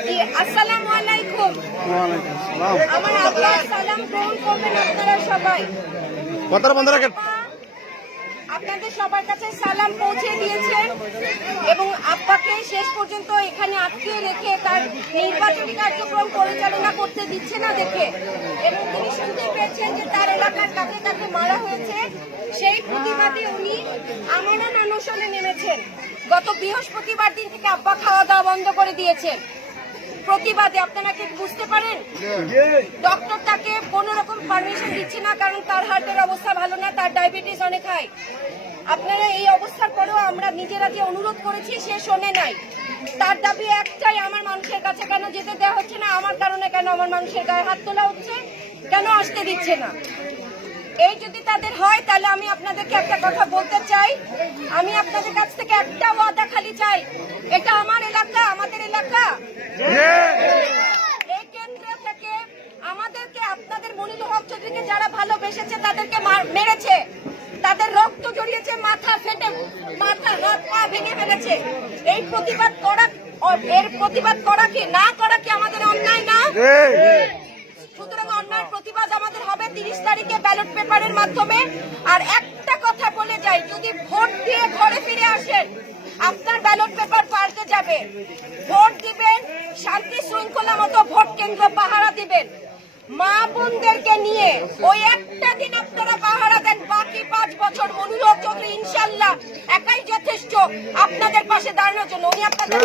আসসালামু আলাইকুম। ওয়ালাইকুম আমার আব্বার সালাম গ্রহণ করবেন আপনারা সবাই। কথাটা বন্ধ রাখেন। আপনাদের সবার কাছে সালাম পৌঁছে দিয়েছেন এবং আব্বাকে শেষ পর্যন্ত এখানে আটকে রেখে তার নির্বাচনী কার্যক্রম পরিচালনা করতে দিচ্ছে না দেখে। এবং তিনি শুনতে পেয়েছেন যে তার এলাকার কাকে কাকে মারা হয়েছে। সেই প্রতিবাদে উনি আমানত অনশনে নেমেছেন। গত বৃহস্পতিবার দিন থেকে আব্বা খাওয়া দাওয়া বন্ধ করে দিয়েছেন। প্রতিবাদে আপনারা কি বুঝতে পারেন? ডক্টর তাকে কোনো রকম পারমিশন দিচ্ছে না, কারণ তার হার্টের অবস্থা ভালো না, তার ডায়াবেটিস অনেক হাই আপনারা এই অবস্থার পরেও আমরা নিজেরা যে অনুরোধ করেছি, সে শোনে নাই। তার দাবি একটাই, আমার মানুষের কাছে কেন যেতে দেওয়া হচ্ছে না? আমার কারণে কেন আমার মানুষের গায়ে হাত তোলা হচ্ছে? কেন আসতে দিচ্ছে না? এই যদি তাদের হয়, তাহলে আমি আপনাদেরকে একটা কথা বলতে চাই। আমি আপনাদের কাছ থেকে একটা ওয়াদা খালি চাই। এটা আমার এলাকা, আমাদের এলাকা এই কেন্দ্র থেকে আমাদেরকে আপনাদের মনিল হক চৌধুরীকে যারা ভালোবেসেছে তাদেরকে মার- মেরেছে। তাদের রক্ত জড়িয়েছে মাথা ফেটে মাথা হাত পা ভেঙে ফেলেছে। এই প্রতিবাদ করা এর প্রতিবাদ করা কি? না করা কি আমাদের অন্যায় না? সুতরাং অন্যায় প্রতিবাদ আমাদের হবে তিরিশ তারিখে ব্যালট পেপারের মাধ্যমে। আর একটা কথা বলে যাই যদি ভোট দিয়ে ঘরে ফিরে আসেন আপনার ব্যালট পেপার পাল্টে যাবে। ভোট দিবেন শান্তি শৃঙ্খলা মতো ভোট কেন্দ্র পাহারা দিবেন। মা বোনদেরকে নিয়ে ওই একটা দিন আপনারা পাহারা দেন, বাকি পাঁচ বছর মনুরক চৌধুরী ইনশাল্লাহ একাই যথেষ্ট আপনাদের পাশে দাঁড়ানোর জন্য, উনি আপনাদের